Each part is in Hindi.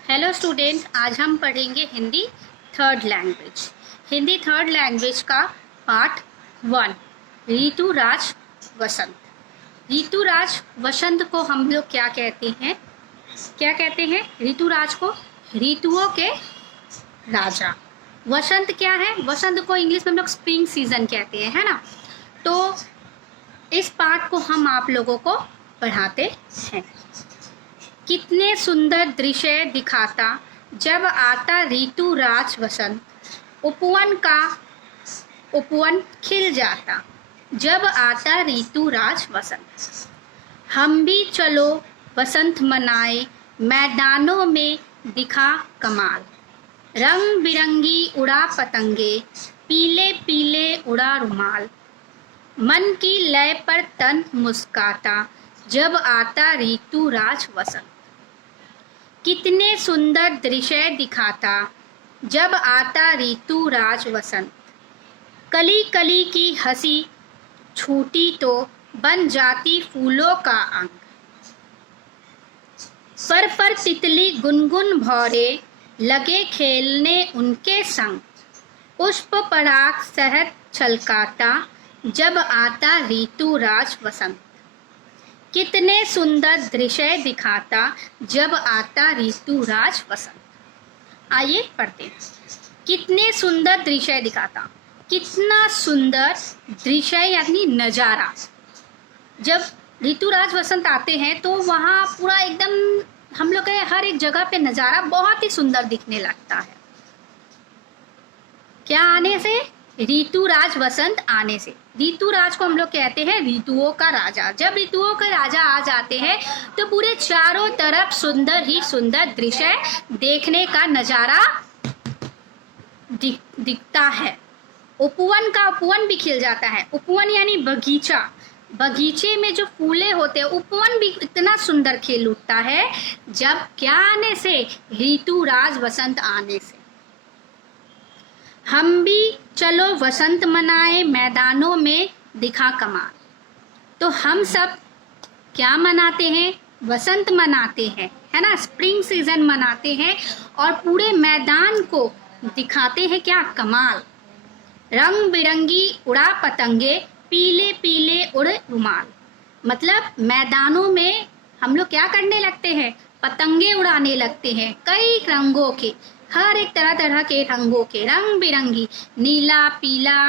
हेलो स्टूडेंट, आज हम पढ़ेंगे Hindi third language. Hindi third language का पार्ट 1, ऋतुराज वसंत। ऋतुराज वसंत को हम लोग क्या कहते हैं? ऋतुराज को ऋतुओं के राजा। वसंत क्या है? वसंत को इंग्लिश में हम लोग स्प्रिंग सीजन कहते हैं, है ना। तो इस पार्ट को हम आप लोगों को पढ़ाते हैं। कितने सुंदर दृश्य दिखाता जब आता ऋतुराज वसंत, उपवन खिल जाता जब आता ऋतुराज वसंत। हम भी चलो वसंत मनाए, मैदानों में दिखा कमाल। रंग बिरंगी उड़ा पतंगे, पीले पीले उड़ा रुमाल। मन की लय पर तन मुस्काता जब आता ऋतुराज वसंत। कितने सुंदर दृश्य दिखाता जब आता ऋतुराज वसंत। कली कली की हंसी छूटी तो बन जाती फूलों का अंग। पर तितली गुनगुन भौरे, लगे खेलने उनके संग। पुष्प पराग शहद छलकाता जब आता ऋतुराज वसंत। कितने सुंदर दृश्य दिखाता जब आता ऋतुराज वसंत। आइए पढ़ते हैं। कितने सुंदर दृश्य दिखाता, कितना सुंदर दृश्य यानी नज़ारा। जब ऋतुराज वसंत आते हैं तो वहाँ पूरा एकदम हम लोग के हर एक जगह पे नज़ारा बहुत ही सुंदर दिखने लगता है। क्या आने से? ऋतुराज वसंत आने से। ऋतुराज को हम लोग कहते हैं ऋतुओं का राजा। जब ऋतुओं का राजा आ जाते हैं तो पूरे चारों तरफ सुंदर ही सुंदर दृश्य देखने का नजारा दिखता है। उपवन भी खिल जाता है। उपवन यानी बगीचा। बगीचे में जो फूले होते हैं, उपवन भी इतना सुंदर खिल उठता है जब क्या आने से? ऋतुराज वसंत आने से। हम भी चलो वसंत मनाए, मैदानों में दिखा कमाल। तो हम सब क्या मनाते हैं? वसंत मनाते हैं, है ना। स्प्रिंग सीजन मनाते हैं और पूरे मैदान को दिखाते हैं क्या? कमाल। रंग बिरंगी उड़ा पतंगे, पीले पीले उड़ रुमाल। मतलब मैदानों में हम लोग क्या करने लगते हैं? पतंगे उड़ाने लगते हैं, कई रंगों के, हर एक तरह तरह के रंगों के, रंग बिरंगी, नीला, पीला,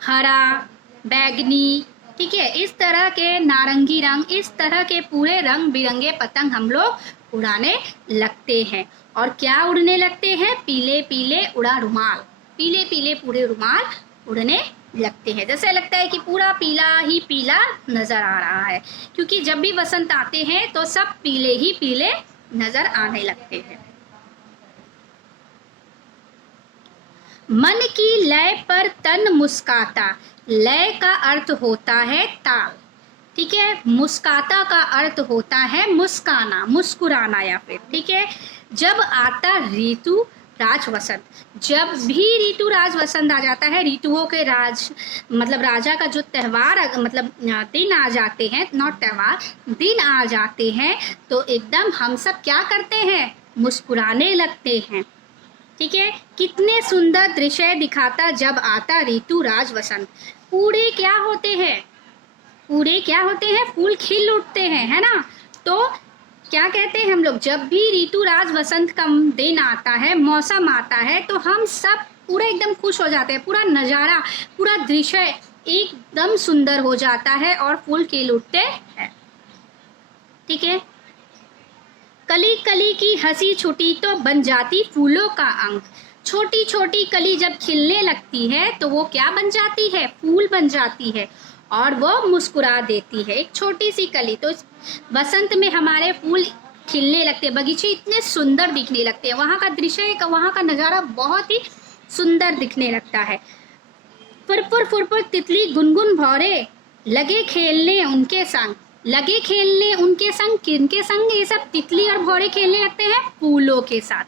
हरा, बैगनी, ठीक है, इस तरह के, नारंगी रंग, इस तरह के पूरे रंग बिरंगे पतंग हम लोग उड़ाने लगते हैं। और क्या उड़ने लगते हैं? पीले पीले उड़ा रुमाल। पीले पीले पूरे रुमाल उड़ने लगते हैं। जैसे लगता है कि पूरा पीला ही पीला नजर आ रहा है, क्योंकि जब भी वसंत आते हैं तो सब पीले ही पीले नजर आने लगते हैं। मन की लय पर तन मुस्काता। लय का अर्थ होता है ताल, ठीक है। मुस्काता का अर्थ होता है मुस्काना, मुस्कुराना या फिर, ठीक है। जब आता ऋतु राज वसंत, जब भी ऋतु राज वसंत आ जाता है, ऋतुओं के राज मतलब राजा का जो त्यौहार मतलब दिन आ जाते हैं, नॉट त्यौहार, दिन आ जाते हैं, तो एकदम हम सब क्या करते हैं? मुस्कुराने लगते हैं, ठीक है। कितने सुंदर दृश्य दिखाता जब आता ऋतुराज वसंत। पूरे क्या होते हैं? फूल खिल उठते हैं, है ना। तो क्या कहते हैं हम लोग? जब भी ऋतुराज वसंत का दिन आता है, मौसम आता है, तो हम सब पूरे एकदम खुश हो जाते हैं। पूरा नज़ारा, पूरा दृश्य एकदम सुंदर हो जाता है और फूल खिल उठते हैं, ठीक है। कली कली की हंसी छुटी तो बन जाती फूलों का अंग। छोटी छोटी कली जब खिलने लगती है तो वो क्या बन जाती है? फूल बन जाती है और वो मुस्कुरा देती है। एक छोटी सी कली। तो वसंत में हमारे फूल खिलने लगते हैं, बगीचे इतने सुंदर दिखने लगते हैं, वहाँ का दृश्य, वहाँ का नज़ारा बहुत ही सुंदर दिखने लगता है। फुरफुर फुरफुर तितली गुनगुन भौरे, लगे खेलने उनके संग। लगे खेलने उनके संग, किनके संग? ये सब तितली और भौरे खेलने लगते हैं फूलों के साथ।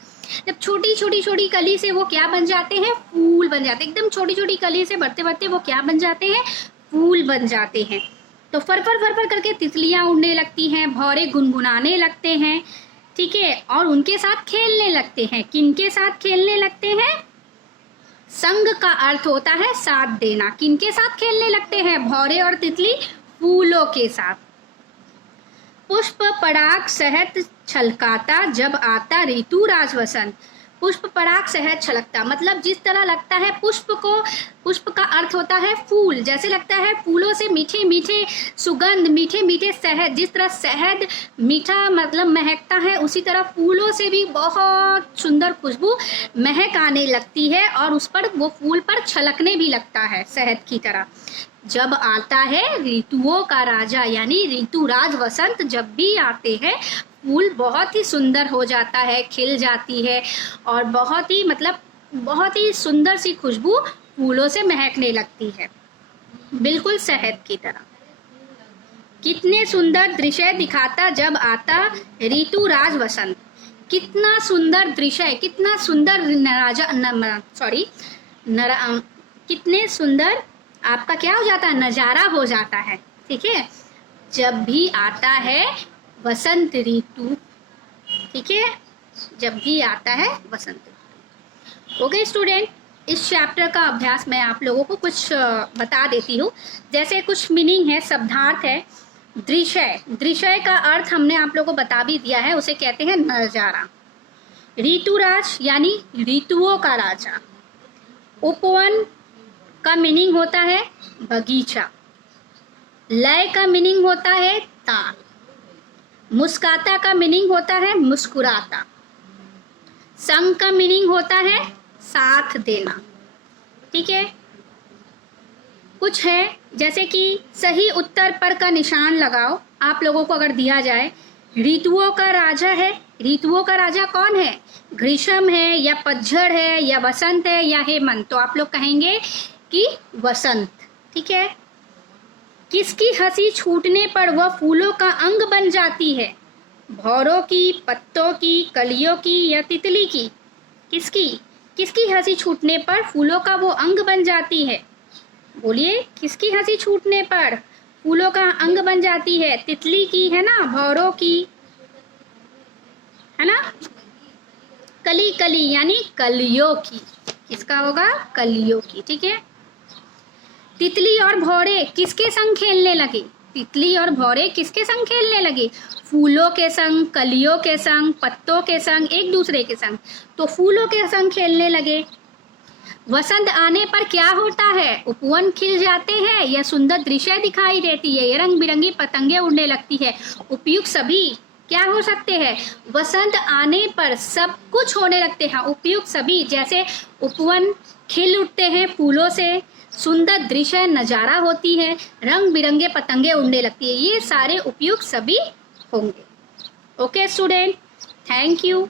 जब छोटी छोटी कली से वो क्या बन जाते हैं? फूल बन जाते हैं। एकदम छोटी छोटी कली से बढ़ते बढ़ते वो क्या बन जाते हैं? फूल बन जाते हैं। तो फर फर करके तितलियां उड़ने लगती हैं, भौरे गुनगुनाने लगते हैं, ठीक है, और उनके साथ खेलने लगते हैं। किनके साथ खेलने लगते हैं? संग का अर्थ होता है साथ देना। किनके साथ खेलने लगते हैं? भौरे और तितली फूलों के साथ। पुष्प पराग शहद छलकाता जब आता ऋतु राज वसंत। पुष्प पराग शहद छलकता मतलब जिस तरह लगता है पुष्प का अर्थ होता है फूल। जैसे लगता है फूलों से मीठे मीठे सुगंध, मीठे मीठे शहद, जिस तरह शहद मीठा मतलब महकता है, उसी तरह फूलों से भी बहुत सुंदर खुशबू महक आने लगती है और उस पर वो फूल पर छलकने भी लगता है शहद की तरह। जब आता है ऋतुओं का राजा यानी ऋतुराज वसंत, जब भी आते हैं फूल बहुत ही सुंदर हो जाता है, खिल जाती है और बहुत ही सुंदर सी खुशबू फूलों से महकने लगती है, बिल्कुल शहद की तरह। कितने सुंदर दृश्य दिखाता जब आता ऋतुराज वसंत। कितना सुंदर दृश्य, कितना सुंदर कितने सुंदर आपका क्या हो जाता है? नजारा हो जाता है। ठीक है, जब भी आता है वसंत ऋतु। ठीक है, जब भी आता है वसंत ऋतु। ओके स्टूडेंट, इस चैप्टर का अभ्यास मैं आप लोगों को कुछ बता देती हूँ। जैसे कुछ मीनिंग है, शब्दार्थ है। दृश्य का अर्थ हमने आप लोगों को बता भी दिया है, उसे कहते हैं नजारा। ऋतुराज यानी ऋतुओं का राजा। उपवन का मीनिंग होता है बगीचा। लय का मीनिंग होता है ताल। मुस्काता का मीनिंग होता है मुस्कुराता। संग का मीनिंग होता है साथ देना। ठीक है, कुछ है जैसे कि सही उत्तर पर का निशान लगाओ। आप लोगों को अगर दिया जाए ऋतुओं का राजा है, ऋतुओं का राजा कौन है? ग्रीष्म है या पतझड़ है या वसंत है या हेमंत, तो आप लोग कहेंगे कि वसंत। ठीक है, किसकी हंसी छूटने पर वह फूलों का अंग बन जाती है? भौरों की, पत्तों की, कलियों की या तितली की? किसकी हंसी छूटने पर फूलों का वो अंग बन जाती है? बोलिए, किसकी हंसी छूटने पर फूलों का अंग बन जाती है? तितली की है ना, भौरों की है ना, कली यानी कलियों की। किसका होगा? कलियों की। ठीक है, तितली और भौरे किसके संग खेलने लगे? तितली और भौरे किसके संग खेलने लगे? फूलों के संग, कलियों के संग, पत्तों के संग, एक दूसरे के संग। तो फूलों के संग खेलने लगे। वसंत आने पर क्या होता है? उपवन खिल जाते हैं या सुंदर दृश्य दिखाई देती है, रंग बिरंगी पतंगे उड़ने लगती है। उपयुक्त सभी क्या हो सकते हैं? वसंत आने पर सब कुछ होने लगते हैं। उपयुक्त सभी जैसे उपवन खिल उठते हैं फूलों से, सुंदर दृश्य नजारा होती है, रंग बिरंगे पतंगे उड़ने लगती है, ये सारे उपयुक्त सभी होंगे। Okay student, thank you.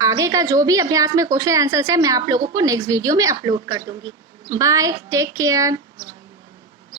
आगे का जो भी अभ्यास में क्वेश्चन आंसर्स है मैं आप लोगों को नेक्स्ट वीडियो में अपलोड कर दूंगी। Bye, take care.